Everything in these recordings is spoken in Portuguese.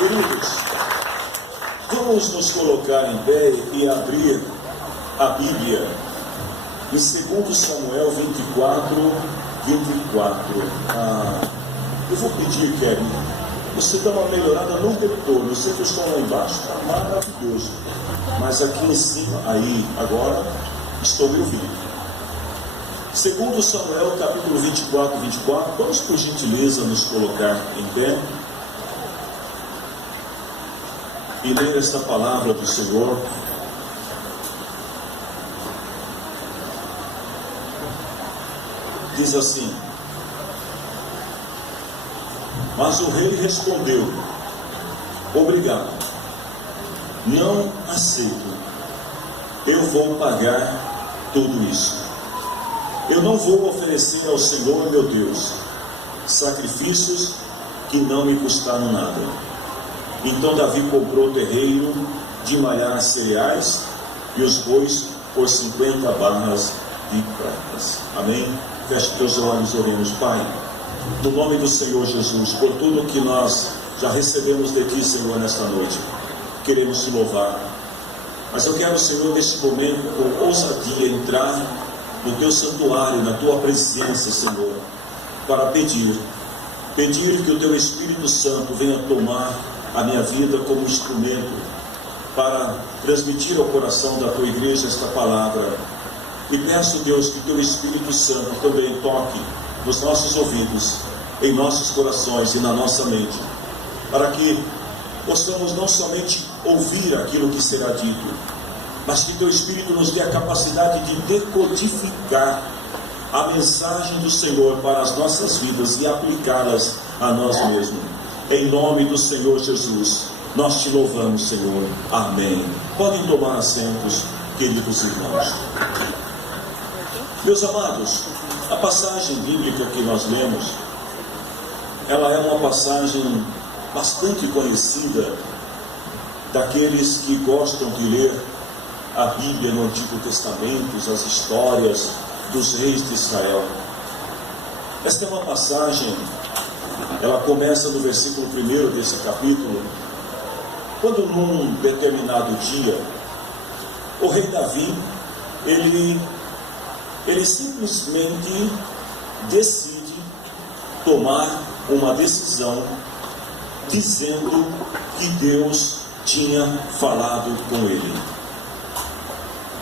Queridos, vamos nos colocar em pé e abrir a Bíblia em 2 Samuel 24. Eu vou pedir, Kelly, você dá uma melhorada no retorno. Eu sei que eu estou lá embaixo, está maravilhoso, mas aqui em cima, aí, agora, estou me ouvindo. 2 Samuel capítulo 24. Vamos por gentileza nos colocar em pé e ler esta palavra do Senhor. Diz assim: mas o rei respondeu: obrigado, não aceito, eu vou pagar tudo isso. Eu não vou oferecer ao Senhor meu Deus sacrifícios que não me custaram nada. Então Davi comprou o terreiro de malhar cereais e os bois por 50 barras de pratas. Amém? Feche teus olhos, oremos. Pai, no nome do Senhor Jesus, por tudo que nós já recebemos de Ti, Senhor, nesta noite, queremos Te louvar. Mas eu quero, Senhor, neste momento, com ousadia, entrar no Teu santuário, na Tua presença, Senhor, para pedir que o Teu Espírito Santo venha tomar a minha vida como instrumento para transmitir ao coração da Tua igreja esta palavra. E peço, Deus, que Teu Espírito Santo também toque nos nossos ouvidos, em nossos corações e na nossa mente, para que possamos não somente ouvir aquilo que será dito, mas que Teu Espírito nos dê a capacidade de decodificar a mensagem do Senhor para as nossas vidas e aplicá-las a nós mesmos. Em nome do Senhor Jesus, nós Te louvamos, Senhor. Amém. Podem tomar assentos, queridos irmãos. Meus amados, a passagem bíblica que nós lemos, ela é uma passagem bastante conhecida daqueles que gostam de ler a Bíblia no Antigo Testamento, as histórias dos reis de Israel. Esta é uma passagem, ela começa no versículo 1 desse capítulo, quando num determinado dia, o rei Davi, ele simplesmente decide tomar uma decisão, dizendo que Deus tinha falado com ele.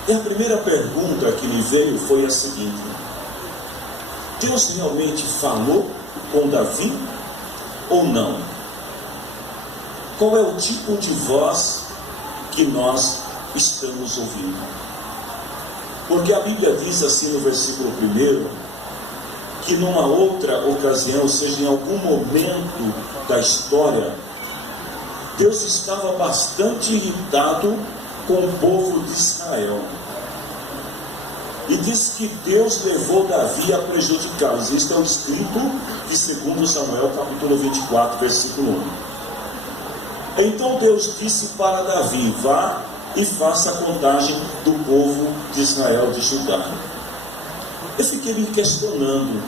E a primeira pergunta que me veio foi a seguinte: Deus realmente falou com Davi ou não? Qual é o tipo de voz que nós estamos ouvindo? Porque a Bíblia diz assim no versículo 1, que numa outra ocasião, ou seja, em algum momento da história, Deus estava bastante irritado com o povo de Israel. E diz que Deus levou Davi a prejudicá-los. Isto é o escrito de 2 Samuel capítulo 24, versículo 1. Então Deus disse para Davi: vá e faça a contagem do povo de Israel, de Judá. Eu fiquei me questionando: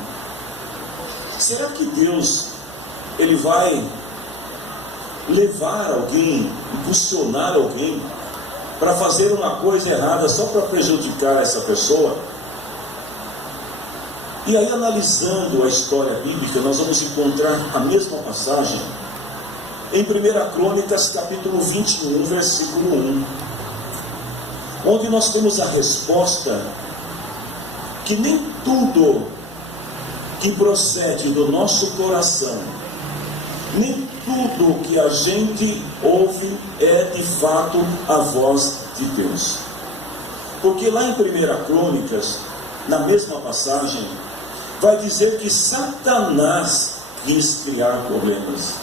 será que Deus ele vai levar alguém, impulsionar alguém para fazer uma coisa errada só para prejudicar essa pessoa? E aí, analisando a história bíblica, nós vamos encontrar a mesma passagem em 1 Crônicas capítulo 21, versículo 1, onde nós temos a resposta que nem tudo que procede do nosso coração, nem tudo que a gente ouve é de fato a voz de Deus. Porque lá em 1 Crônicas, na mesma passagem, vai dizer que Satanás quis criar problemas.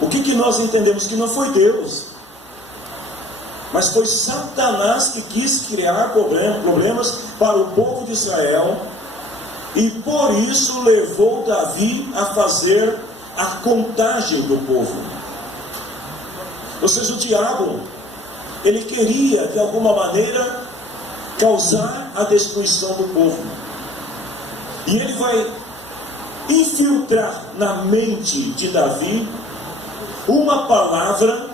O que nós entendemos? Que não foi Deus, mas foi Satanás que quis criar problemas para o povo de Israel, e por isso levou Davi a fazer a contagem do povo. Ou seja, o diabo, ele queria de alguma maneira causar a destruição do povo, e ele vai infiltrar na mente de Davi uma palavra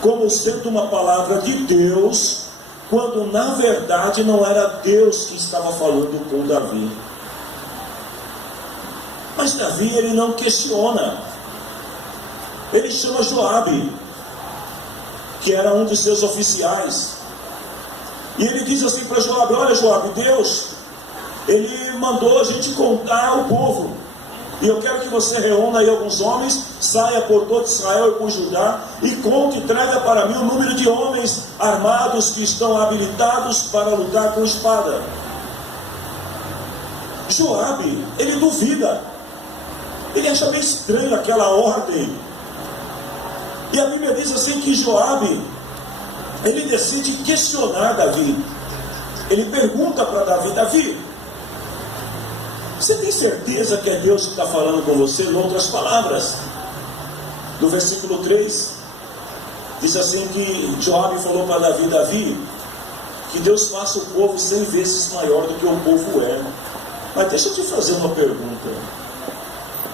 como sendo uma palavra de Deus, quando na verdade não era Deus que estava falando com Davi. Mas Davi, ele não questiona. Ele chama Joabe, que era um dos seus oficiais, e ele diz assim para Joabe: olha, Joabe, Deus, ele mandou a gente contar o povo, e eu quero que você reúna aí alguns homens, saia por todo Israel e por Judá, e conte e traga para mim o número de homens armados que estão habilitados para lutar com espada. Joabe, ele duvida, ele acha meio estranho aquela ordem. E a Bíblia diz assim que Joabe, ele decide questionar Davi. Ele pergunta para Davi: Davi, você tem certeza que é Deus que está falando com você? Em outras palavras, no versículo 3, diz assim que Joabe falou para Davi: Davi, que Deus faça o povo 100 vezes maior do que o povo é. Mas deixa eu te fazer uma pergunta.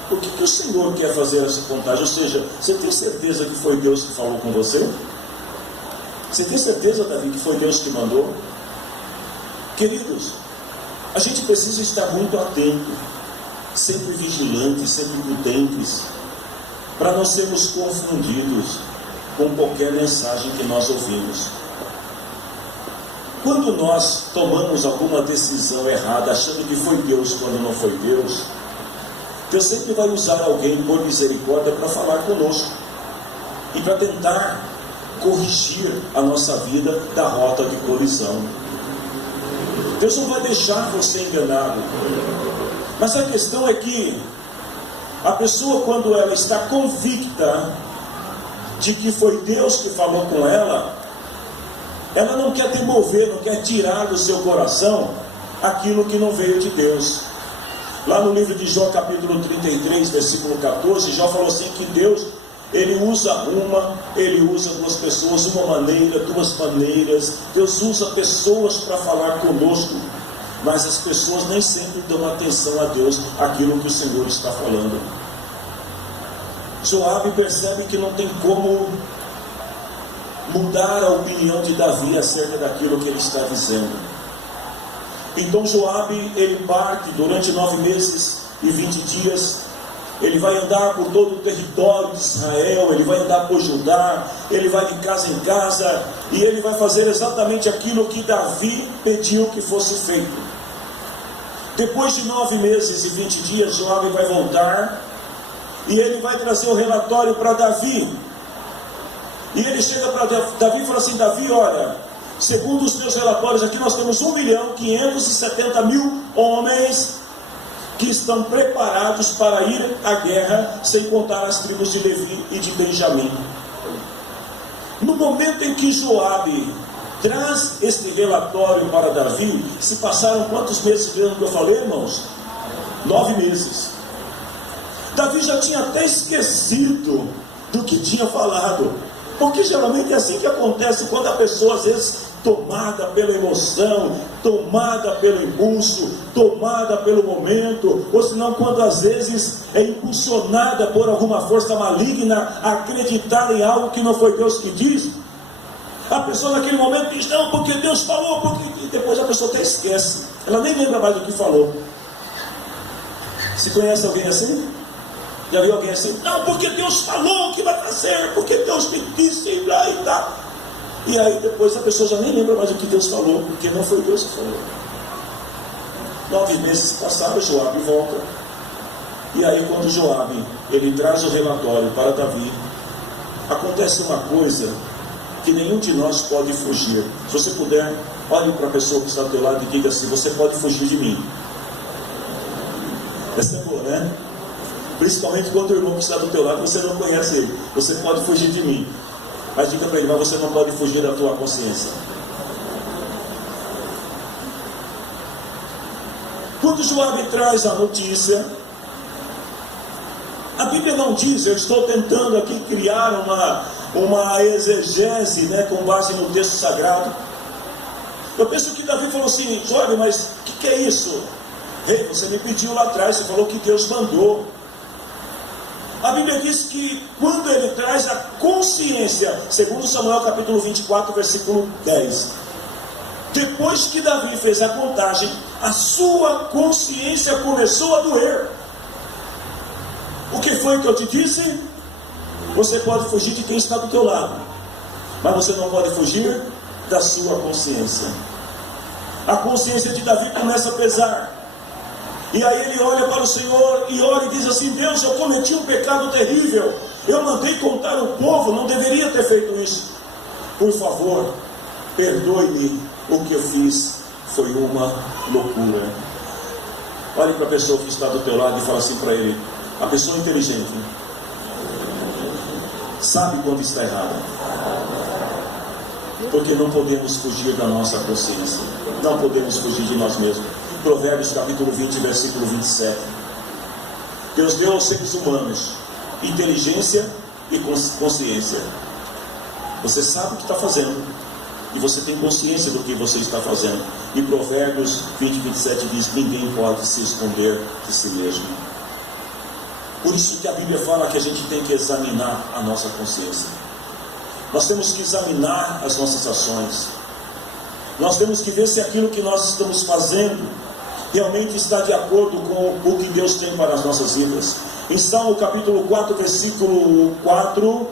Por que o Senhor quer fazer essa contagem? Ou seja, você tem certeza que foi Deus que falou com você? Você tem certeza, Davi, que foi Deus que mandou? Queridos, a gente precisa estar muito atento, sempre vigilantes, sempre prudentes, para não sermos confundidos com qualquer mensagem que nós ouvimos. Quando nós tomamos alguma decisão errada, achando que foi Deus quando não foi Deus, Deus sempre vai usar alguém por misericórdia para falar conosco e para tentar corrigir a nossa vida da rota de colisão. Deus não vai deixar você enganado, mas a questão é que a pessoa, quando ela está convicta de que foi Deus que falou com ela, ela não quer demover, não quer tirar do seu coração aquilo que não veio de Deus. Lá no livro de Jó, capítulo 33, versículo 14, Jó falou assim que Deus, ele usa duas pessoas, uma maneira, duas maneiras. Deus usa pessoas para falar conosco, mas as pessoas nem sempre dão atenção a Deus, aquilo que o Senhor está falando. Joabe percebe que não tem como mudar a opinião de Davi acerca daquilo que ele está dizendo. Então Joabe, ele parte durante 9 meses e 20 dias, ele vai andar por todo o território de Israel, ele vai andar por Judá, ele vai de casa em casa, e ele vai fazer exatamente aquilo que Davi pediu que fosse feito. Depois de 9 meses e 20 dias, Joabe vai voltar, e ele vai trazer o relatório para Davi. E ele chega para Davi e fala assim: Davi, olha, segundo os teus relatórios aqui, nós temos 1.570.000 homens que estão preparados para ir à guerra, sem contar as tribos de Levi e de Benjamim. No momento em que Joabe traz este relatório para Davi, se passaram quantos meses, lembram que eu falei, irmãos? 9 meses. Davi já tinha até esquecido do que tinha falado, porque geralmente é assim que acontece quando a pessoa, às vezes, tomada pela emoção, tomada pelo impulso, tomada pelo momento, ou senão quando às vezes é impulsionada por alguma força maligna a acreditar em algo que não foi Deus que diz, a pessoa naquele momento diz: não, porque Deus falou, porque... e depois a pessoa até esquece, ela nem lembra mais do que falou. Se conhece alguém assim? Já viu alguém assim? Não, porque Deus falou que vai fazer, porque Deus me disse, e lá e tal. E aí depois a pessoa já nem lembra mais o que Deus falou, porque não foi Deus que falou. 9 meses passaram, Joabe volta. E aí quando Joabe, ele traz o relatório para Davi, acontece uma coisa que nenhum de nós pode fugir. Se você puder, olhe para a pessoa que está do teu lado e diga assim: você pode fugir de mim. Essa é boa, né? Principalmente quando o irmão que está do teu lado, você não conhece ele. Você pode fugir de mim. Mas diga para ele: mas você não pode fugir da tua consciência. Quando Joabe traz a notícia, a Bíblia não diz, eu estou tentando aqui criar uma exegese, né, com base no texto sagrado. Eu penso que Davi falou assim: Joabe, mas o que é isso? Rei, você me pediu lá atrás, você falou que Deus mandou. A Bíblia diz que quando ele traz a consciência, segundo Samuel capítulo 24, versículo 10, depois que Davi fez a contagem, a sua consciência começou a doer. O que foi que eu te disse? Você pode fugir de quem está do teu lado, mas você não pode fugir da sua consciência. A consciência de Davi começa a pesar. E aí ele olha para o Senhor e ora e diz assim: Deus, eu cometi um pecado terrível. Eu mandei contar o povo, não deveria ter feito isso. Por favor, perdoe-me, o que eu fiz foi uma loucura. Olhe para a pessoa que está do teu lado e fala assim para ele: a pessoa inteligente sabe quando está errada, porque não podemos fugir da nossa consciência, não podemos fugir de nós mesmos. Provérbios capítulo 20, versículo 27. Deus deu aos seres humanos inteligência e consciência. Você sabe o que está fazendo e você tem consciência do que você está fazendo. E Provérbios 20, 27 diz: ninguém pode se esconder de si mesmo. Por isso que a Bíblia fala que a gente tem que examinar a nossa consciência. Nós temos que examinar as nossas ações. Nós temos que ver se aquilo que nós estamos fazendo realmente está de acordo com o que Deus tem para as nossas vidas. Em Salmo capítulo 4, versículo 4,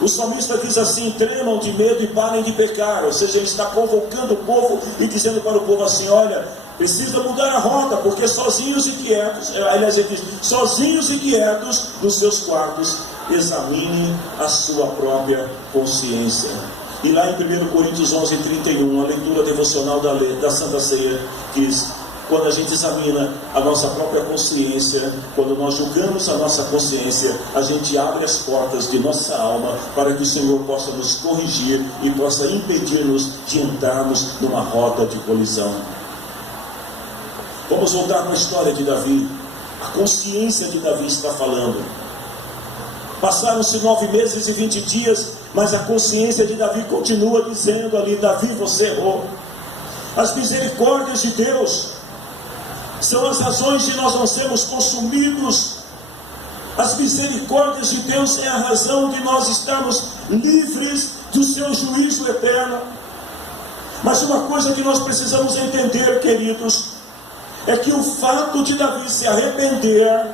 o salmista diz assim: tremam de medo e parem de pecar. Ou seja, ele está convocando o povo e dizendo para o povo assim: olha, precisa mudar a rota, porque sozinhos e quietos, aliás, ele diz, sozinhos e quietos nos seus quartos, examine a sua própria consciência. E lá em 1 Coríntios 11, 31, a leitura devocional da Santa Ceia diz: quando a gente examina a nossa própria consciência, quando nós julgamos a nossa consciência, a gente abre as portas de nossa alma para que o Senhor possa nos corrigir e possa impedir-nos de entrarmos numa rota de colisão. Vamos voltar na história de Davi. A consciência de Davi está falando. Passaram-se 9 meses e 20 dias, mas a consciência de Davi continua dizendo ali: Davi, você errou. As misericórdias de Deus são as razões de nós não sermos consumidos. As misericórdias de Deus é a razão de nós estarmos livres do seu juízo eterno. Mas uma coisa que nós precisamos entender, queridos, é que o fato de Davi se arrepender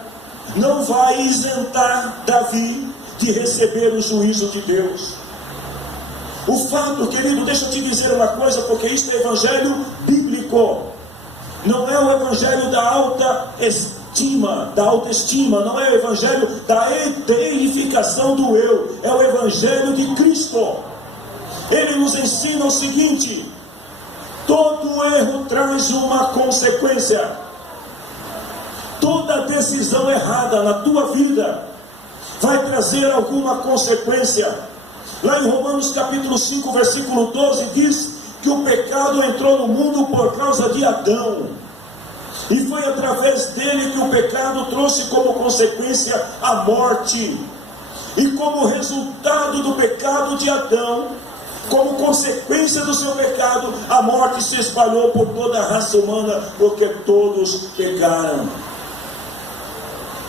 não vai isentar Davi de receber o juízo de Deus. O fato, querido, deixa eu te dizer uma coisa, porque isso é evangelho bíblico. Não é o evangelho da autoestima, não é o evangelho da deificação do eu, é o evangelho de Cristo. Ele nos ensina o seguinte: todo erro traz uma consequência. Toda decisão errada na tua vida vai trazer alguma consequência. Lá em Romanos capítulo 5, versículo 12 diz que o pecado entrou no mundo por causa de Adão, e foi através dele que o pecado trouxe como consequência a morte. E como resultado do pecado de Adão, como consequência do seu pecado, a morte se espalhou por toda a raça humana, porque todos pecaram.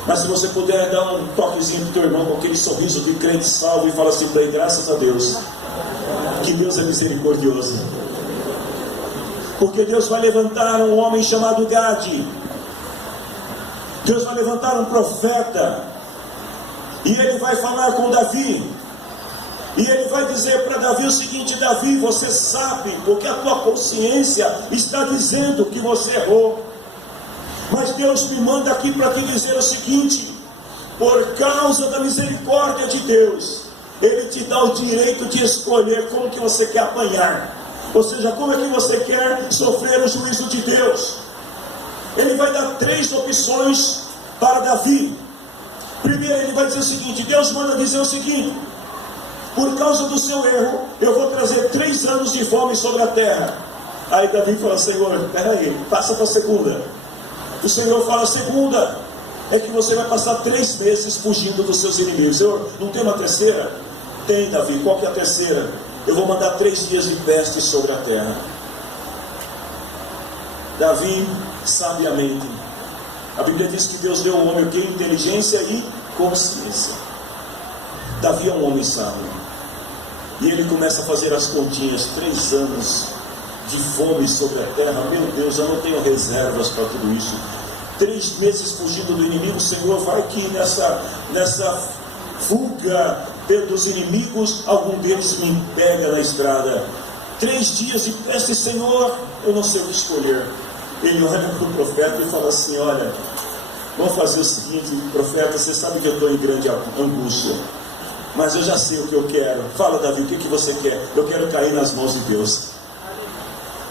Mas se você puder dar um toquezinho para o teu irmão com aquele sorriso de crente salvo e fala assim para ele: graças a Deus, que Deus é misericordioso, porque Deus vai levantar um homem chamado Gade. Deus vai levantar um profeta, e ele vai falar com Davi, e ele vai dizer para Davi o seguinte: Davi, você sabe, porque a tua consciência está dizendo que você errou, mas Deus me manda aqui para te dizer o seguinte: por causa da misericórdia de Deus, Ele te dá o direito de escolher como que você quer apanhar, ou seja, como é que você quer sofrer o juízo de Deus. Ele vai dar 3 opções para Davi. Primeiro, ele vai dizer o seguinte: Deus manda dizer o seguinte: por causa do seu erro, eu vou trazer 3 anos de fome sobre a terra. Aí Davi fala: Senhor, peraí, passa para a segunda. O Senhor fala: a segunda é que você vai passar 3 meses fugindo dos seus inimigos. Senhor, não tem uma terceira? Tem, Davi. Qual que é a terceira? Eu vou mandar 3 dias de peste sobre a terra. Davi, sabiamente, a Bíblia diz que Deus deu ao homem o que? Inteligência e consciência. Davi é um homem sábio, e ele começa a fazer as continhas. 3 anos de fome sobre a terra, meu Deus, eu não tenho reservas para tudo isso. 3 meses fugindo do inimigo. Senhor, vai que nessa fuga dos inimigos, algum deles me pega na estrada. 3 dias de peste, Senhor, eu não sei o que escolher. Ele olha para o profeta e fala assim: olha, vamos fazer o seguinte, profeta, você sabe que eu estou em grande angústia, mas eu já sei o que eu quero. Fala, Davi, o que você quer? Eu quero cair nas mãos de Deus,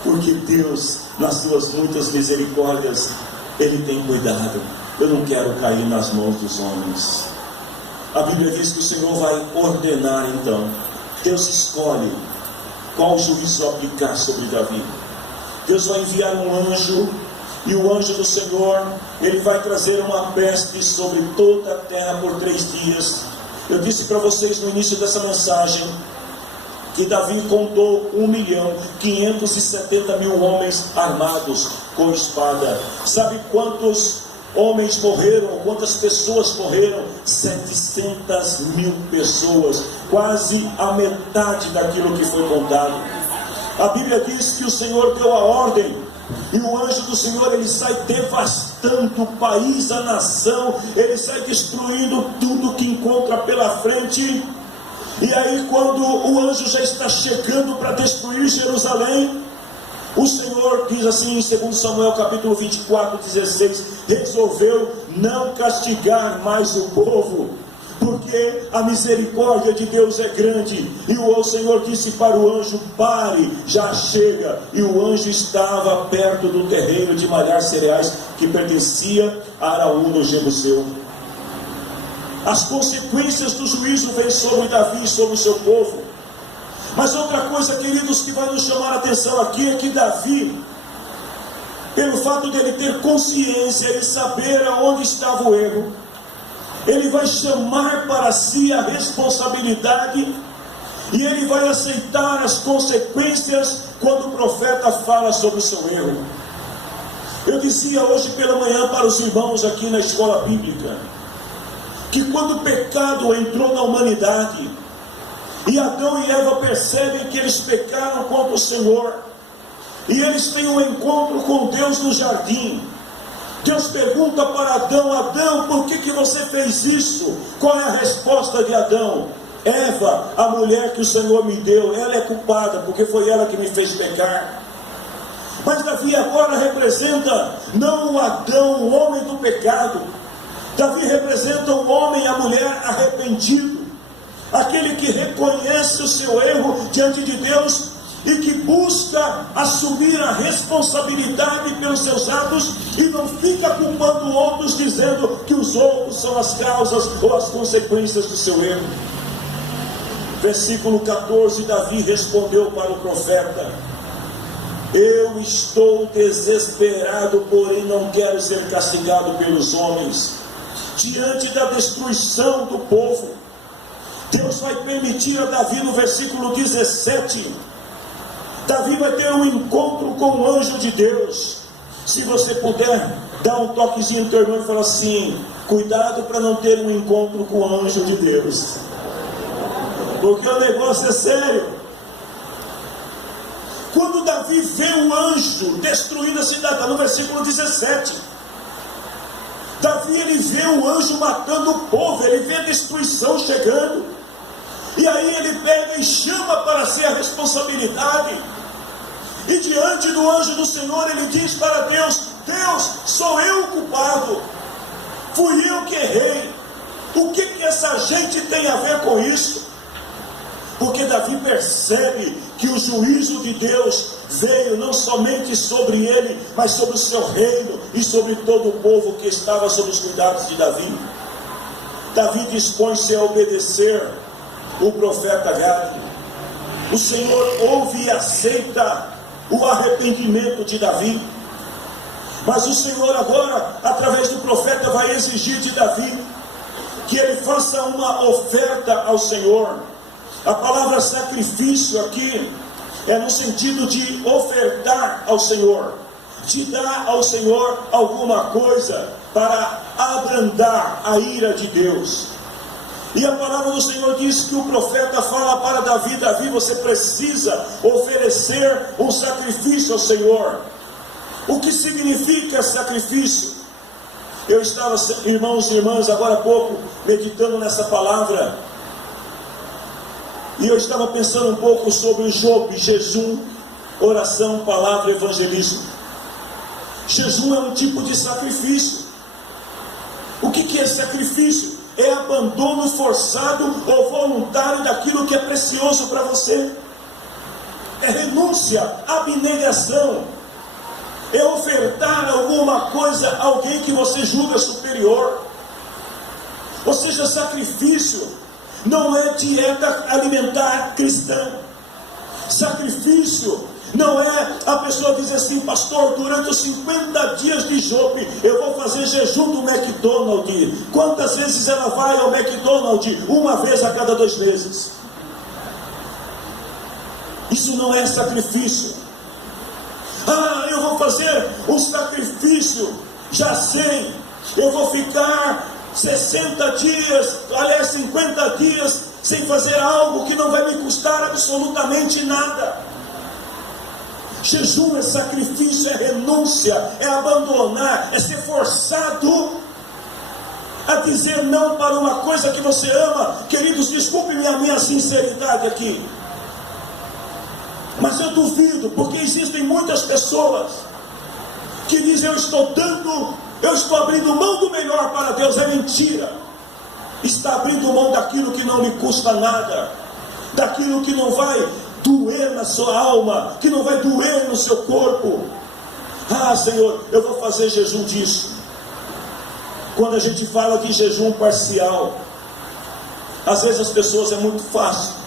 porque Deus, nas suas muitas misericórdias, Ele tem cuidado. Eu não quero cair nas mãos dos homens. A Bíblia diz que o Senhor vai ordenar então. Deus escolhe qual juízo aplicar sobre Davi. Deus vai enviar um anjo, e o anjo do Senhor, ele vai trazer uma peste sobre toda a terra por 3 dias. Eu disse para vocês no início dessa mensagem que Davi contou 1.570.000 homens armados com espada. Sabe quantos homens morreram? Quantas pessoas morreram? 700.000 pessoas, quase a metade daquilo que foi contado. A Bíblia diz que o Senhor deu a ordem, e o anjo do Senhor, ele sai devastando o país, a nação, ele sai destruindo tudo que encontra pela frente. E aí, quando o anjo já está chegando para destruir Jerusalém, o Senhor diz assim em 2 Samuel capítulo 24, 16, resolveu não castigar mais o povo, porque a misericórdia de Deus é grande. E o Senhor disse para o anjo: pare, já chega. E o anjo estava perto do terreiro de malhar cereais que pertencia a Araú no Jebuseu. As consequências do juízo vêm sobre Davi e sobre o seu povo. Mas outra coisa, queridos, que vai nos chamar a atenção aqui é que Davi, pelo fato de ele ter consciência e saber aonde estava o erro, ele vai chamar para si a responsabilidade, e ele vai aceitar as consequências quando o profeta fala sobre o seu erro. Eu dizia hoje pela manhã para os irmãos aqui na escola bíblica, que quando o pecado entrou na humanidade, e Adão e Eva percebem que eles pecaram contra o Senhor, e eles têm um encontro com Deus no jardim. Deus pergunta para Adão: Adão, por que você fez isso? Qual é a resposta de Adão? Eva, a mulher que o Senhor me deu, ela é culpada, porque foi ela que me fez pecar. Mas Davi agora representa não o Adão, o homem do pecado. Davi representa o homem e a mulher arrependido, aquele que reconhece o seu erro diante de Deus e que busca assumir a responsabilidade pelos seus atos e não fica culpando outros, dizendo que os outros são as causas ou as consequências do seu erro. Versículo 14, Davi respondeu para o profeta: eu estou desesperado, porém não quero ser castigado pelos homens. Diante da destruição do povo, Deus vai permitir a Davi, no versículo 17, Davi vai ter um encontro com o anjo de Deus. Se você puder, dá um toquezinho no teu irmão e fala assim: cuidado para não ter um encontro com o anjo de Deus, porque o negócio é sério. Quando Davi vê o anjo destruindo a cidade, no versículo 17, Davi, ele vê o anjo matando o povo, ele vê a destruição chegando, e aí ele pega e chama para si a responsabilidade, e diante do anjo do Senhor ele diz para Deus: Deus, sou eu o culpado, fui eu que errei, o que essa gente tem a ver com isso? Porque Davi percebe que o juízo de Deus veio não somente sobre ele, mas sobre o seu reino e sobre todo o povo que estava sob os cuidados de Davi. Davi dispõe-se a obedecer o profeta Gade. O Senhor ouve e aceita o arrependimento de Davi, mas o Senhor agora, através do profeta, vai exigir de Davi que ele faça uma oferta ao Senhor. A palavra sacrifício aqui é no sentido de ofertar ao Senhor, de dar ao Senhor alguma coisa para abrandar a ira de Deus. E a palavra do Senhor diz que o profeta fala para Davi: Davi, você precisa oferecer um sacrifício ao Senhor. O que significa sacrifício? Eu estava, irmãos e irmãs, agora há pouco, meditando nessa palavra, e eu estava pensando um pouco sobre o Job, jejum, oração, palavra, evangelismo. Jejum é um tipo de sacrifício. O que é sacrifício? É abandono forçado ou voluntário daquilo que é precioso para você. É renúncia, abnegação. É ofertar alguma coisa a alguém que você julga superior. Ou seja, sacrifício não é dieta alimentar cristã. Sacrifício não é a pessoa dizer assim: pastor, durante os 50 dias de Job eu vou fazer jejum do McDonald's. Quantas vezes ela vai ao McDonald's? Uma vez a cada 2 meses. Isso não é sacrifício. Eu vou fazer um sacrifício, já sei, eu vou ficar 60 dias, aliás 50 dias, sem fazer algo que não vai me custar absolutamente nada. Jejum é sacrifício, é renúncia, é abandonar, é ser forçado a dizer não para uma coisa que você ama. Queridos, desculpe-me a minha sinceridade aqui, mas eu duvido, porque existem muitas pessoas que dizem: eu estou dando, eu estou abrindo mão do melhor para Deus. É mentira. Está abrindo mão daquilo que não lhe custa nada, daquilo que não vai doer na sua alma, que não vai doer no seu corpo. Senhor, eu vou fazer jejum disso. Quando a gente fala de jejum parcial, às vezes as pessoas, é muito fácil: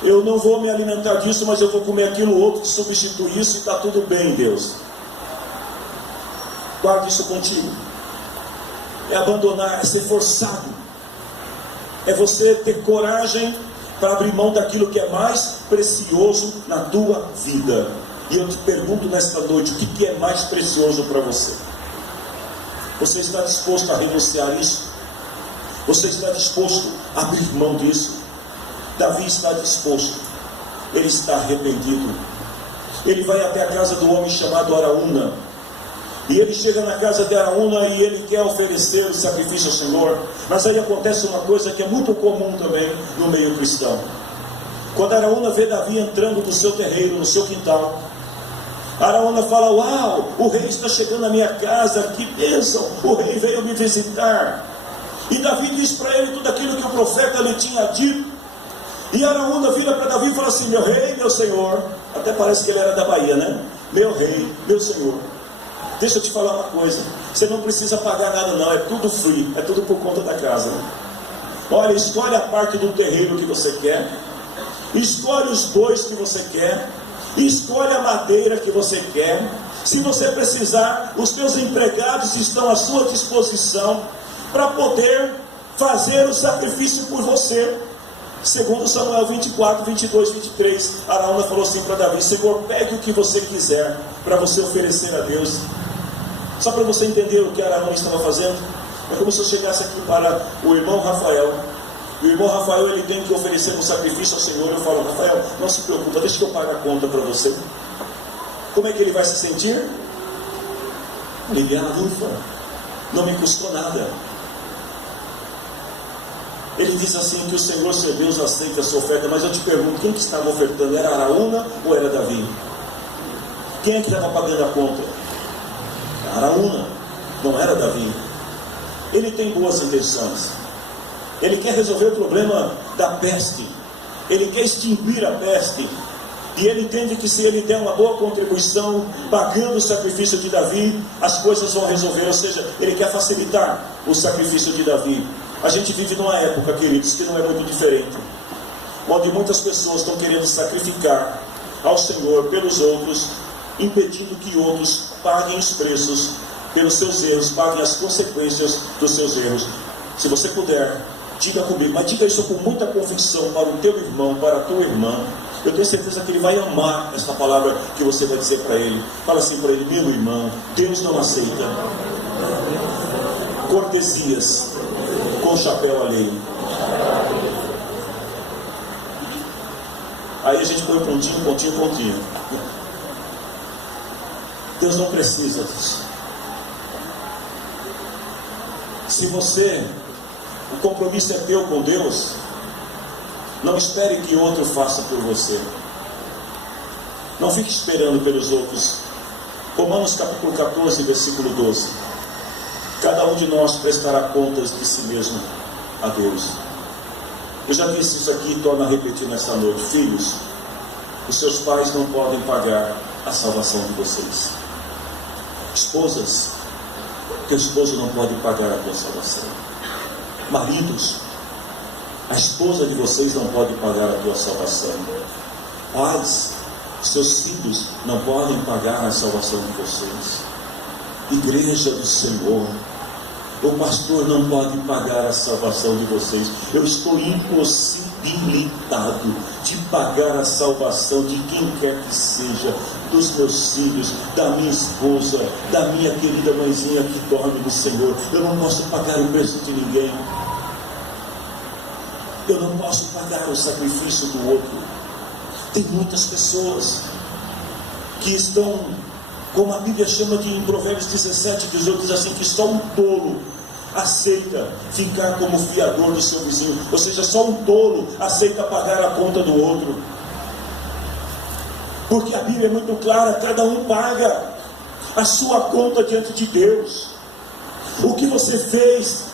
eu não vou me alimentar disso, mas eu vou comer aquilo outro que substitui isso e está tudo bem, Deus. Guarde isso contigo. É abandonar, é ser forçado, é você ter coragem para abrir mão daquilo que é mais precioso na tua vida. E eu te pergunto nesta noite: o que é mais precioso para você? Você está disposto a renunciar isso? Você está disposto a abrir mão disso? Davi está disposto, ele está arrependido. Ele vai até a casa do homem chamado Araúna, e ele chega na casa de Araúna e ele quer oferecer o sacrifício ao Senhor. Mas aí acontece uma coisa que é muito comum também no meio cristão. Quando Araúna vê Davi entrando no seu terreiro, no seu quintal, Araúna fala: uau, o rei está chegando na minha casa, que bênção, o rei veio me visitar. E Davi diz para ele tudo aquilo que o profeta lhe tinha dito. E Araúna vira para Davi e fala assim: meu rei, meu senhor. Até parece que ele era da Bahia, né? Meu rei, meu senhor, deixa eu te falar uma coisa: você não precisa pagar nada não, é tudo free, é tudo por conta da casa. Olha, escolhe a parte do terreiro que você quer, escolhe os bois que você quer, escolhe a madeira que você quer. Se você precisar, os teus empregados estão à sua disposição para poder fazer o sacrifício por você. Segundo Samuel 24, 22, 23, Araúna falou assim para Davi: Senhor, pegue o que você quiser para você oferecer a Deus. Só para você entender o que Araúna estava fazendo, é como se eu chegasse aqui para o irmão Rafael, e o irmão Rafael, ele tem que oferecer um sacrifício ao Senhor. Eu falo: Rafael, não se preocupa, deixa que eu pague a conta para você. Como é que ele vai se sentir? Aliviado, ufa, não me custou nada. Ele diz assim que o Senhor, seu Deus, aceita a sua oferta. Mas eu te pergunto, quem que estava ofertando? Era Araúna ou era Davi? Quem é que estava pagando a conta? Araúna, não era Davi. Ele tem boas intenções. Ele quer resolver o problema da peste. Ele quer extinguir a peste. E ele entende que se ele der uma boa contribuição, pagando o sacrifício de Davi, as coisas vão resolver. Ou seja, ele quer facilitar o sacrifício de Davi. A gente vive numa época, queridos, que não é muito diferente, onde muitas pessoas estão querendo sacrificar ao Senhor pelos outros, impedindo que outros paguem os preços pelos seus erros, paguem as consequências dos seus erros. Se você puder, diga comigo, mas diga isso com muita convicção para o teu irmão, para a tua irmã. Eu tenho certeza que ele vai amar essa palavra que você vai dizer para ele. Fala assim para ele: meu irmão, Deus não aceita cortesias com chapéu alheio. Aí a gente põe pontinho, pontinho, pontinho. Deus não precisa disso. Se o compromisso é teu com Deus, não espere que outro faça por você. Não fique esperando pelos outros. Romanos capítulo 14, versículo 12. Cada um de nós prestará contas de si mesmo a Deus. Eu já disse isso aqui e torno a repetir nessa noite. Filhos, os seus pais não podem pagar a salvação de vocês. Esposas, teu esposo não pode pagar a tua salvação. Maridos, a esposa de vocês não pode pagar a tua salvação. Pais, seus filhos não podem pagar a salvação de vocês. Igreja do Senhor, o pastor não pode pagar a salvação de vocês. Eu estou impossibilitado de pagar a salvação de quem quer que seja, dos meus filhos, da minha esposa, da minha querida mãezinha que dorme no Senhor. Eu não posso pagar o preço de ninguém. Eu não posso pagar o sacrifício do outro. Tem muitas pessoas que estão, como a Bíblia chama de, em Provérbios 17, 18, diz assim, que só um tolo aceita ficar como fiador do seu vizinho. Ou seja, só um tolo aceita pagar a conta do outro. Porque a Bíblia é muito clara, cada um paga a sua conta diante de Deus. O que você fez,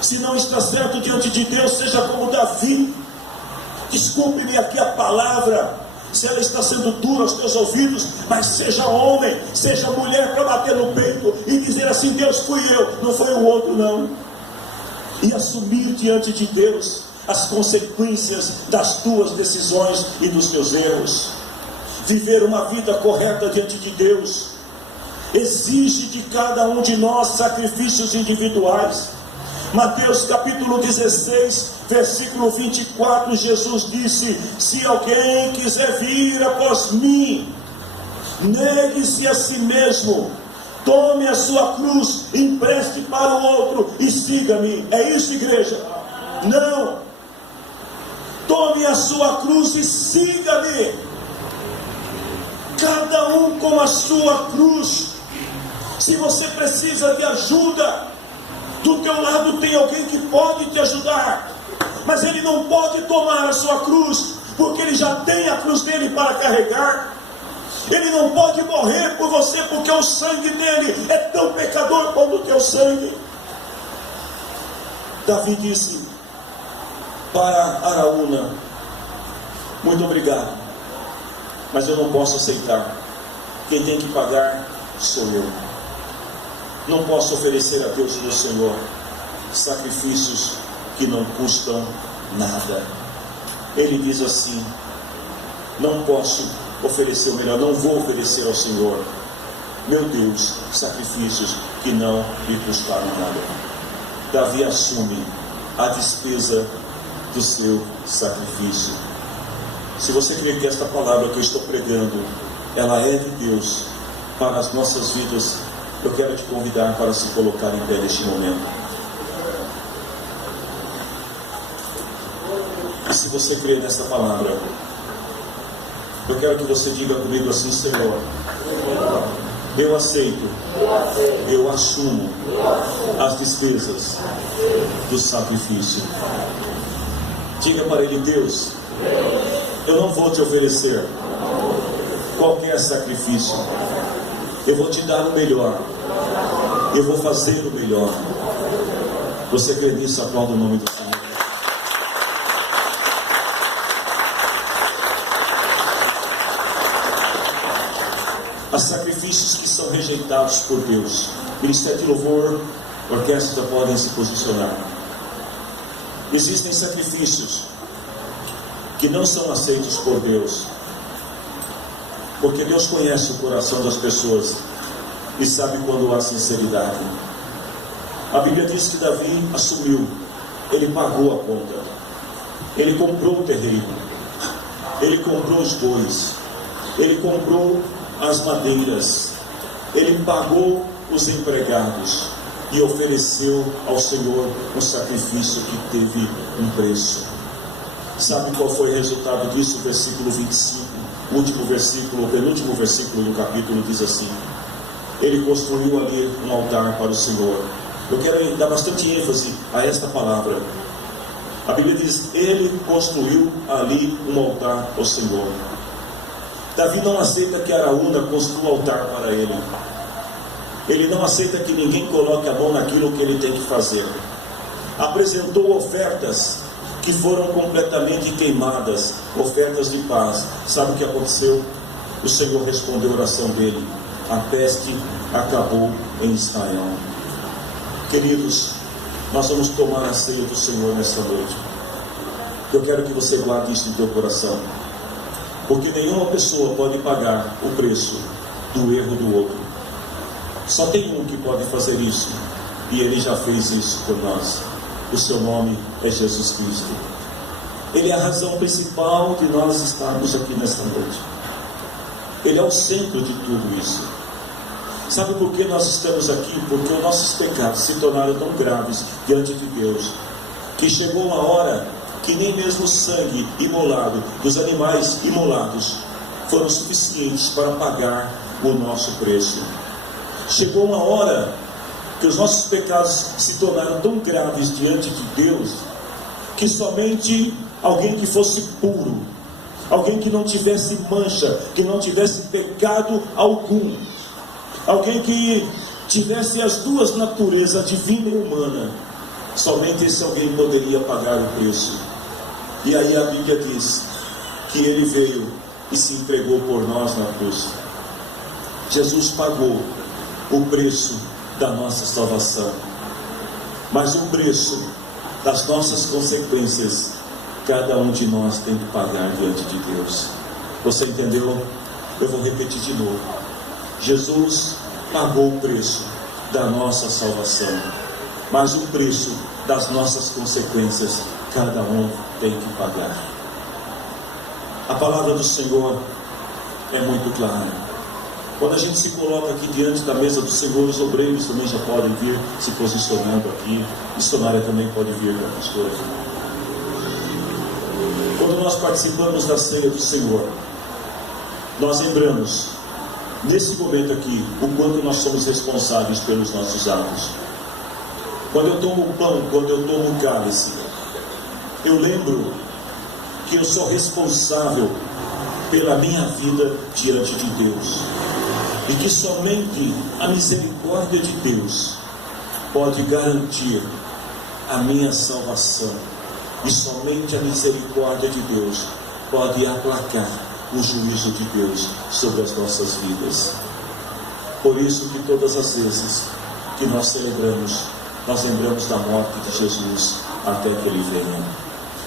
se não está certo diante de Deus, seja como Davi. Desculpe-me aqui a palavra, se ela está sendo dura aos teus ouvidos, mas seja homem, seja mulher, para bater no peito e dizer assim: Deus, fui eu, não foi o outro não. E assumir diante de Deus as consequências das tuas decisões e dos teus erros. Viver uma vida correta diante de Deus exige de cada um de nós sacrifícios individuais. Mateus capítulo 16, versículo 24, Jesus disse: se alguém quiser vir após mim, negue-se a si mesmo, tome a sua cruz, empreste para o outro e siga-me. É isso, igreja? Não. Tome a sua cruz e siga-me. Cada um com a sua cruz. Se você precisa de ajuda, do teu lado tem alguém que pode te ajudar, mas ele não pode tomar a sua cruz, porque ele já tem a cruz dele para carregar. Ele não pode morrer por você, porque o sangue dele é tão pecador quanto o teu sangue. Davi disse para Araúna: muito obrigado, mas eu não posso aceitar. Quem tem que pagar sou eu. Não posso oferecer a Deus, meu Senhor, sacrifícios que não custam nada. Ele diz assim: não posso oferecer o melhor, não vou oferecer ao Senhor, meu Deus, sacrifícios que não lhe custaram nada. Davi assume a despesa do seu sacrifício. Se você crê que esta palavra que eu estou pregando, ela é de Deus para as nossas vidas, eu quero te convidar para se colocar em pé neste momento. E se você crê nesta palavra, eu quero que você diga comigo assim: Senhor, eu aceito, eu assumo as despesas do sacrifício. Diga para ele: Deus, eu não vou te oferecer qualquer sacrifício. Eu vou te dar o melhor. Eu vou fazer o melhor. Você crê nisso? Aplauda o nome do Senhor. Há sacrifícios que são rejeitados por Deus. Ministério de louvor, orquestra podem se posicionar. Existem sacrifícios que não são aceitos por Deus, porque Deus conhece o coração das pessoas e sabe quando há sinceridade. A Bíblia diz que Davi assumiu, ele pagou a conta, ele comprou o terreno, ele comprou os bois, ele comprou as madeiras, ele pagou os empregados, e ofereceu ao Senhor um sacrifício que teve um preço. Sabe qual foi o resultado disso? Versículo 25, o último versículo, o penúltimo versículo do capítulo diz assim: ele construiu ali um altar para o Senhor. Eu quero dar bastante ênfase a esta palavra. A Bíblia diz: ele construiu ali um altar ao Senhor. Davi não aceita que Araúna construa um altar para ele. Ele não aceita que ninguém coloque a mão naquilo que ele tem que fazer. Apresentou ofertas que foram completamente queimadas, ofertas de paz. Sabe o que aconteceu? O Senhor respondeu a oração dele. A peste acabou em Israel. Queridos, nós vamos tomar a ceia do Senhor nesta noite. Eu quero que você guarde isso no teu coração, porque nenhuma pessoa pode pagar o preço do erro do outro. Só tem um que pode fazer isso, e ele já fez isso por nós. O seu nome é Jesus Cristo. Ele é a razão principal de nós estarmos aqui nesta noite. Ele é o centro de tudo isso. Sabe por que nós estamos aqui? Porque os nossos pecados se tornaram tão graves diante de Deus, que chegou uma hora que nem mesmo o sangue imolado dos animais imolados foram suficientes para pagar o nosso preço. Chegou uma hora que os nossos pecados se tornaram tão graves diante de Deus, que somente alguém que fosse puro, alguém que não tivesse mancha, que não tivesse pecado algum, alguém que tivesse as duas naturezas, a divina e humana, somente esse alguém poderia pagar o preço. E aí a Bíblia diz que ele veio e se entregou por nós na cruz. Jesus pagou o preço da nossa salvação, mas o preço das nossas consequências, cada um de nós tem que pagar diante de Deus. Você entendeu? Eu vou repetir de novo. Jesus pagou o preço da nossa salvação, mas o preço das nossas consequências, cada um tem que pagar. A palavra do Senhor é muito clara. Quando a gente se coloca aqui diante da mesa do Senhor, os obreiros também já podem vir se posicionando aqui. Missionária também pode vir com a pastora. Quando nós participamos da ceia do Senhor, nós lembramos, nesse momento aqui, o quanto nós somos responsáveis pelos nossos atos. Quando eu tomo o pão, quando eu tomo o cálice, eu lembro que eu sou responsável pela minha vida diante de Deus, e que somente a misericórdia de Deus pode garantir a minha salvação, e somente a misericórdia de Deus pode aplacar o juízo de Deus sobre as nossas vidas. Por isso que todas as vezes que nós celebramos, nós lembramos da morte de Jesus até que Ele venha.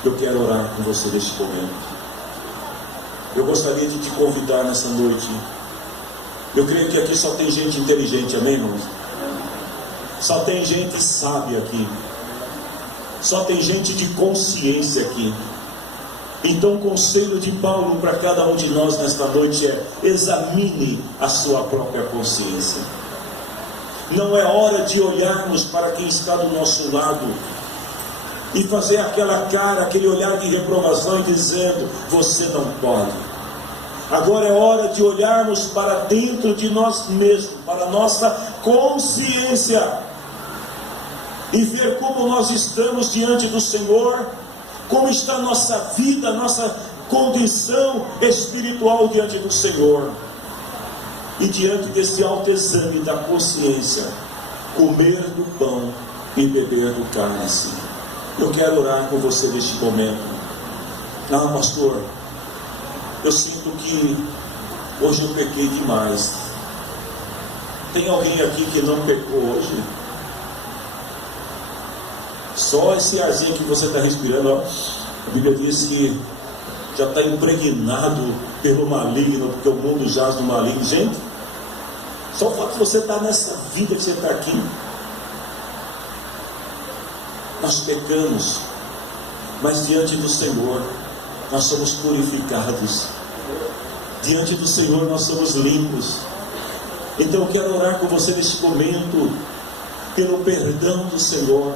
Eu quero orar com você neste momento. Eu gostaria de te convidar nessa noite. Eu creio que aqui só tem gente inteligente, amém, irmãos? Só tem gente sábia aqui. Só tem gente de consciência aqui. Então o conselho de Paulo para cada um de nós nesta noite é: examine a sua própria consciência. Não é hora de olharmos para quem está do nosso lado e fazer aquela cara, aquele olhar de reprovação e dizendo: você não pode. Agora é hora de olharmos para dentro de nós mesmos, para a nossa consciência, e ver como nós estamos diante do Senhor, como está a nossa vida, a nossa condição espiritual diante do Senhor. E diante desse autoexame da consciência, comer do pão e beber do cálice. Eu quero orar com você neste momento. Ah, pastor, eu sinto que hoje eu pequei demais. Tem alguém aqui que não pecou hoje? Só esse arzinho que você está respirando, ó, a Bíblia diz que já está impregnado pelo maligno, porque o mundo jaz no maligno. Gente, só o fato de você estar nessa vida que você está aqui, nós pecamos, mas diante do Senhor nós somos purificados, diante do Senhor nós somos limpos. Então eu quero orar com você neste momento, pelo perdão do Senhor,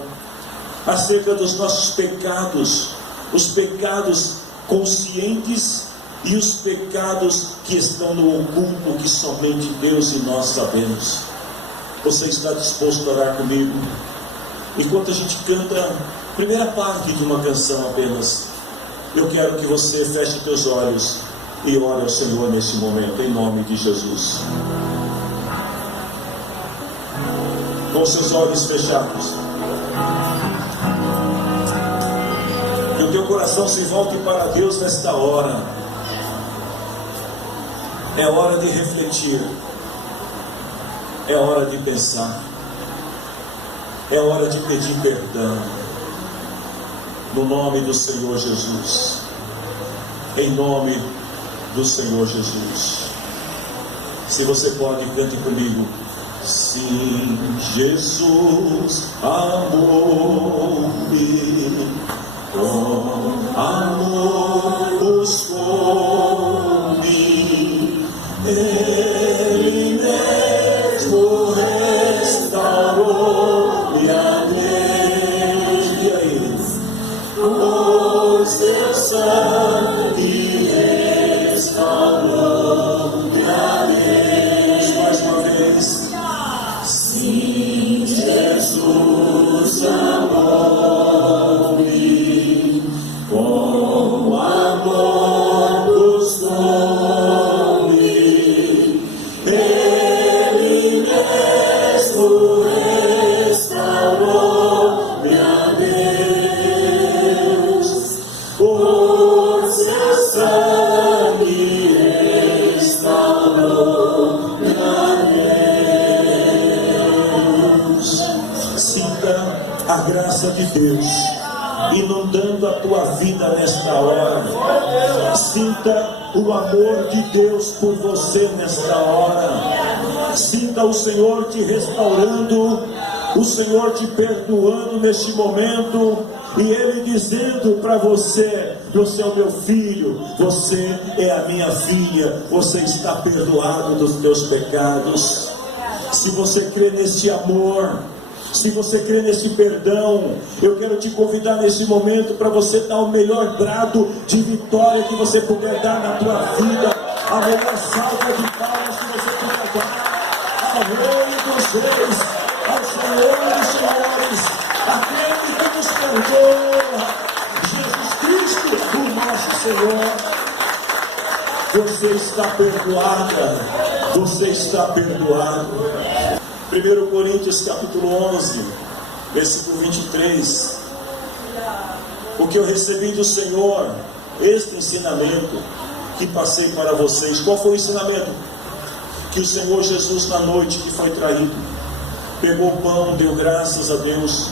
acerca dos nossos pecados, os pecados conscientes e os pecados que estão no oculto, que somente Deus e nós sabemos. Você está disposto a orar comigo? Enquanto a gente canta a primeira parte de uma canção apenas, eu quero que você feche teus olhos e ore ao Senhor nesse momento, em nome de Jesus. Com seus olhos fechados, que o teu coração se volte para Deus nesta hora. É hora de refletir, é hora de pensar, é hora de pedir perdão, no nome do Senhor Jesus, em nome do Senhor Jesus. Se você pode, cante comigo. Sim, Jesus amou-me, com amor buscou-me, Ele mesmo restaurou-me a Deus, com seu sangue restaurou-me a Deus. Mais uma vez. Sim, Jesus amou-me, com amor buscou-me, Ele mesmo restaurou-me a Deus, por seu sangue restaurou-me a Deus. Sinta a graça de Deus inundando a tua vida nesta hora. Sinta o amor de Deus por você nesta hora. Sinta o Senhor te restaurando, o Senhor te perdoando neste momento, e Ele dizendo para você: você é o meu filho, você é a minha filha, você está perdoado dos teus pecados. Se você crê nesse amor, se você crê nesse perdão, eu quero te convidar nesse momento para você dar o melhor brado de vitória que você puder dar na tua vida, a melhor salva de palmas que você puder dar ao Rei dos Reis, ao Senhor dos Senhores, aquele que nos perdoa, Jesus Cristo, o nosso Senhor. Você está perdoada, você está perdoado. 1 Coríntios capítulo 11, versículo 23. O que eu recebi do Senhor, este ensinamento que passei para vocês. Qual foi o ensinamento? Que o Senhor Jesus, na noite que foi traído, pegou o pão, deu graças a Deus,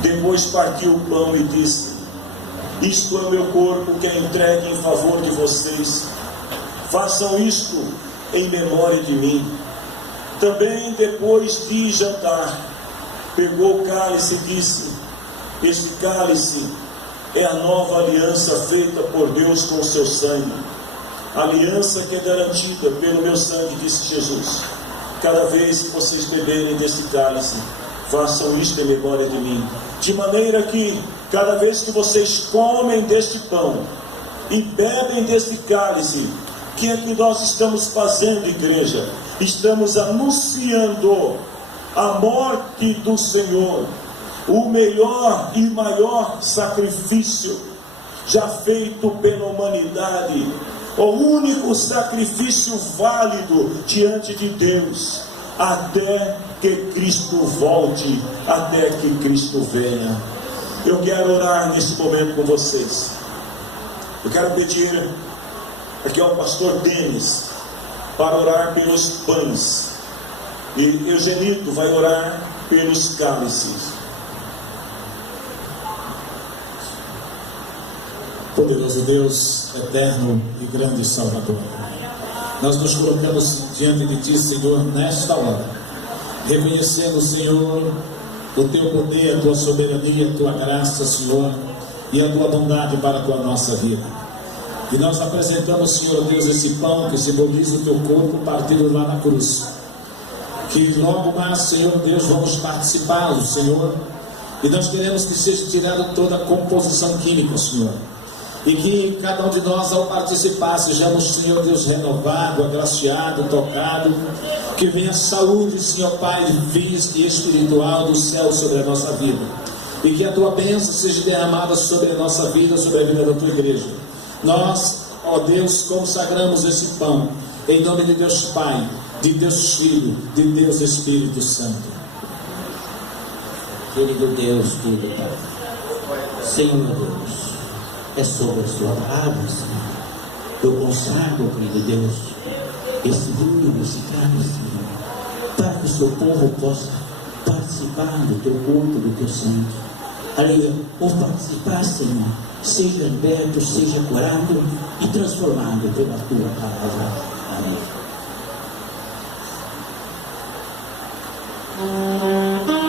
depois partiu o pão e disse: isto é o meu corpo que é entregue em favor de vocês, façam isto em memória de mim. Também depois de jantar, pegou o cálice e disse: este cálice é a nova aliança feita por Deus com o seu sangue, aliança que é garantida pelo meu sangue, disse Jesus. Cada vez que vocês beberem deste cálice, façam isto em memória de mim. De maneira que cada vez que vocês comem deste pão e bebem deste cálice, o que é que nós estamos fazendo, igreja? Estamos anunciando a morte do Senhor, o melhor e maior sacrifício já feito pela humanidade, o único sacrifício válido diante de Deus, até que Cristo volte, até que Cristo venha. Eu quero orar nesse momento com vocês. Eu quero pedir aqui ao pastor Denis para orar pelos pães, e Eugenito vai orar pelos cálices. Poderoso Deus, eterno e grande Salvador, nós nos colocamos diante de Ti, Senhor, nesta hora, reconhecendo, Senhor, o Teu poder, a Tua soberania, a Tua graça, Senhor, e a Tua bondade para com a nossa vida. E nós apresentamos, Senhor Deus, esse pão que simboliza o Teu corpo partido lá na cruz. que logo mais, Senhor Deus, vamos participá-lo, Senhor. E nós queremos que seja tirada toda a composição química, Senhor. E que cada um de nós, ao participar, sejamos, Senhor Deus, renovado, agraciado, tocado. Que venha saúde, Senhor Pai, física e espiritual do céu sobre a nossa vida. E que a tua bênção seja derramada sobre a nossa vida, sobre a vida da tua igreja. Nós, ó Deus, consagramos esse pão, em nome de Deus Pai, de Deus Filho, de Deus Espírito Santo. Querido Deus, querido Pai, Senhor Deus, é sobre a sua palavra, Senhor. Eu consagro, querido Deus, esse vinho, esse cálice, Senhor, para que o seu povo possa participar do teu corpo, do teu sangue. Ali, ou participar, Senhor, seja liberto, seja curado e transformado pela tua palavra. Amém. Amém.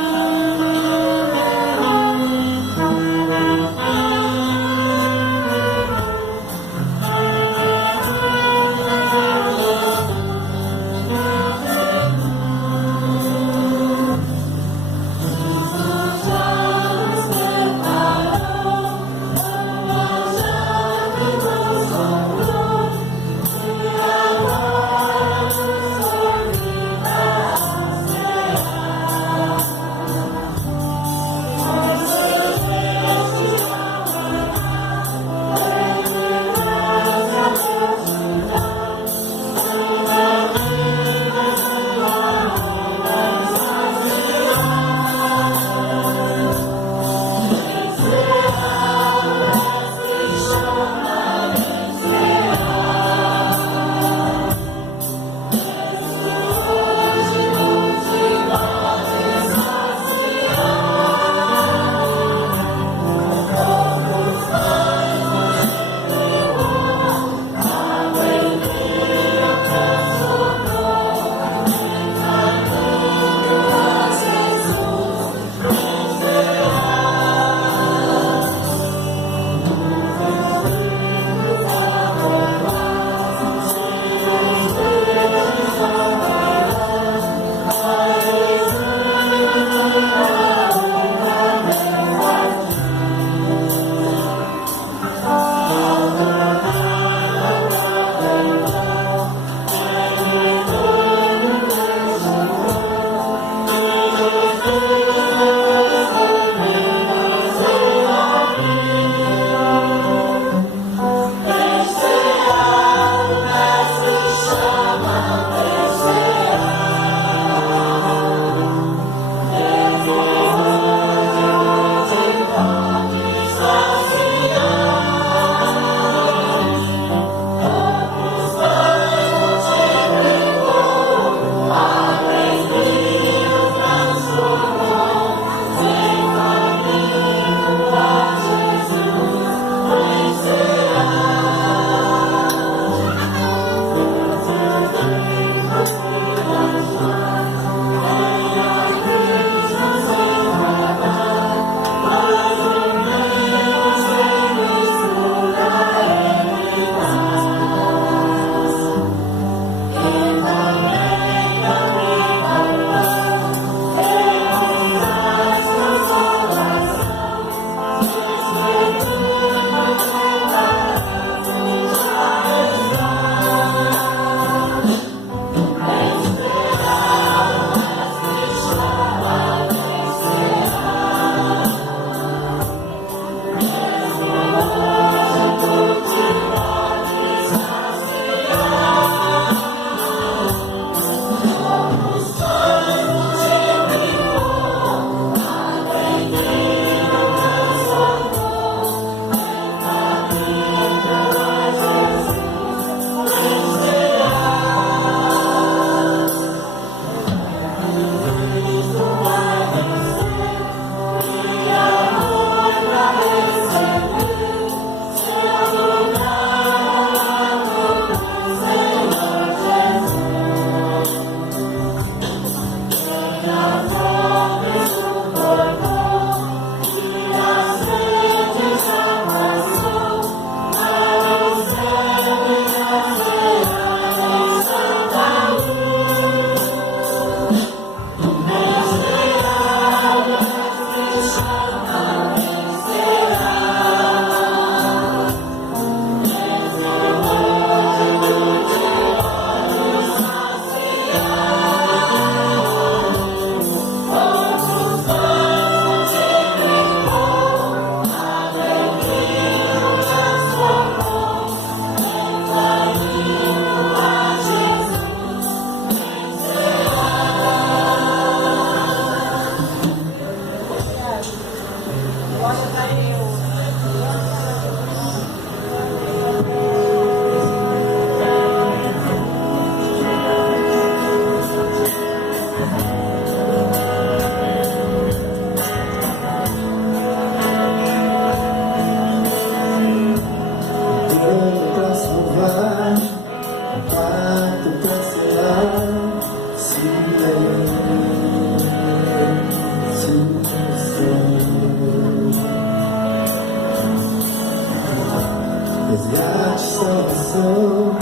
resgate, salvação,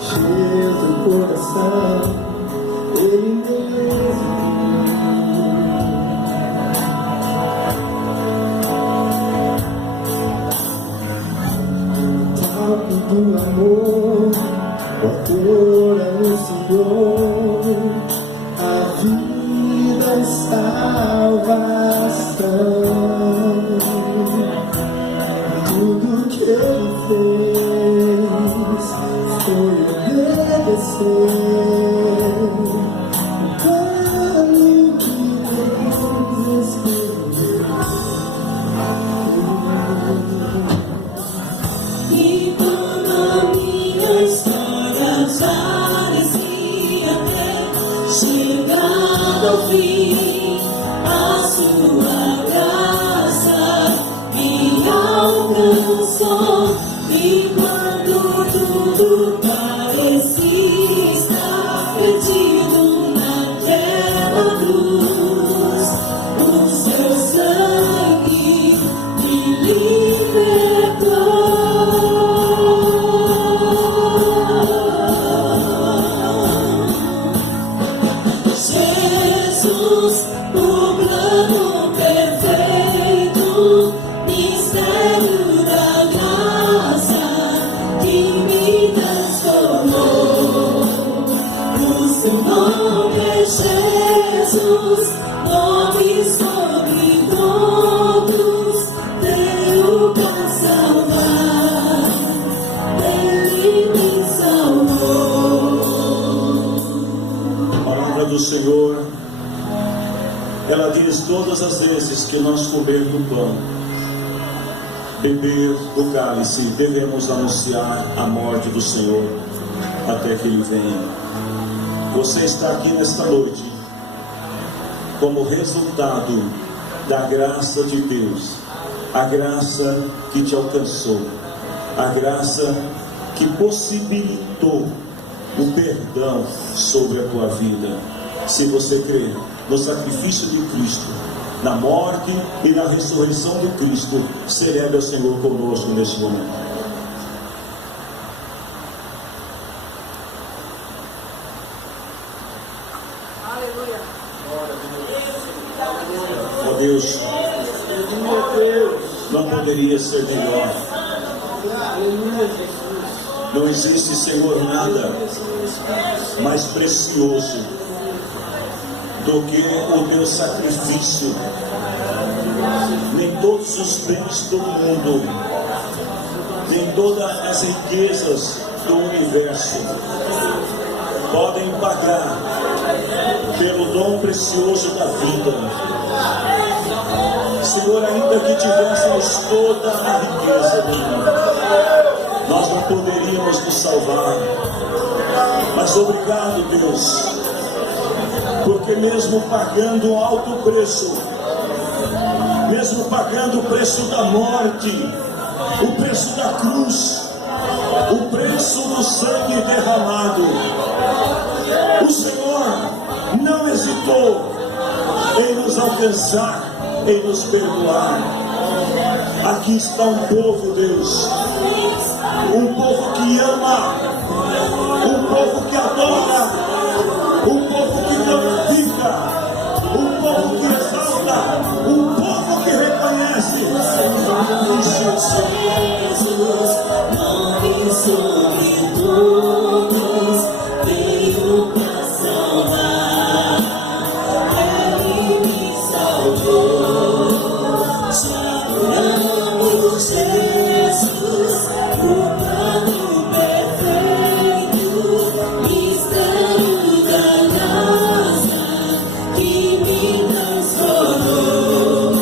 cheio do coração, Ele mesmo. Palco do amor, o autor anunciou, a vida e salvação. Tudo que Ele fez foi obedecer o caminho que Deus escolheu. E quando a minha história já parecia ter chegado ao fim, a sua graça me alcançou. E quando tudo parecia estar perdido naquela cruz, o seu sangue me libertou. Jesus, o plano perfeito, mistério da graça que me transformou. O seu nome é Jesus, nome sobre todos, veio pra salvar, Ele me salvou. A palavra do Senhor, ela diz todas as vezes que nós comer do pão, beber do cálice, devemos anunciar a morte do Senhor até que Ele venha. Você está aqui nesta noite como resultado da graça de Deus, a graça que te alcançou, a graça que possibilitou o perdão sobre a tua vida. Se você crer no sacrifício de Cristo, na morte e na ressurreição de Cristo, celebre o Senhor conosco neste momento. Aleluia. Ó Deus, não poderia ser melhor. Não existe, Senhor, nada mais precioso do que o teu sacrifício. Nem todos os bens do mundo, nem todas as riquezas do universo podem pagar pelo dom precioso da vida. Senhor, ainda que tivéssemos toda a riqueza do mundo, nós não poderíamos nos salvar. Mas obrigado, Deus, porque mesmo pagando um alto preço, mesmo pagando o preço da morte, o preço da cruz, o preço do sangue derramado, o Senhor não hesitou em nos alcançar, em nos perdoar. Aqui está um povo, Deus, um povo que ama, um povo que adora, um povo que glorifica, um povo que exalta, um povo que reconhece. Jesus, nome sobre todos, veio pra salvar, Ele me salvou. Te adoramos, Jesus, o plano perfeito, mistério da graça que me transformou.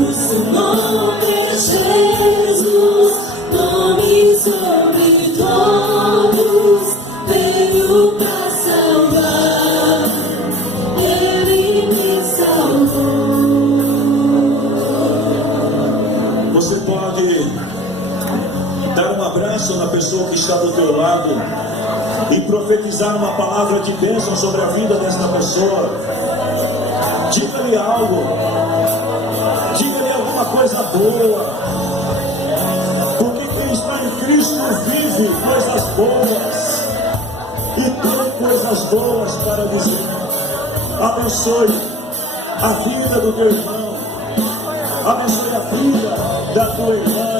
O seu nome é Jesus, nome sobre todos, veio pra salvar, Ele me salvou. Você pode dar um abraço na pessoa que está do teu lado e profetizar uma palavra de bênção sobre a vida desta pessoa. Diga-lhe algo, diga-lhe alguma coisa boa, porque quem está boas para dizer. Abençoe a vida do teu irmão. Abençoe a vida da tua irmã.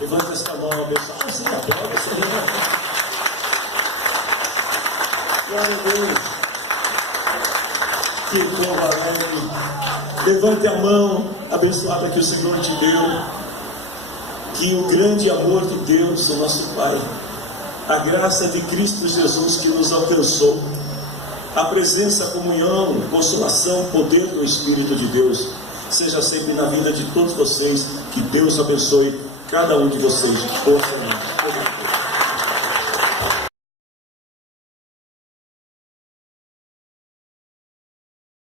Levante esta mão, abençoe. Você aplaude, Senhor. Glória a Deus. Que povo alegre. Levante a mão abençoada que o Senhor te deu. Que o grande amor de Deus, o nosso Pai, a graça de Cristo Jesus que nos alcançou, a presença, a comunhão, consolação, poder do Espírito de Deus, seja sempre na vida de todos vocês. Que Deus abençoe cada um de vocês. Por favor.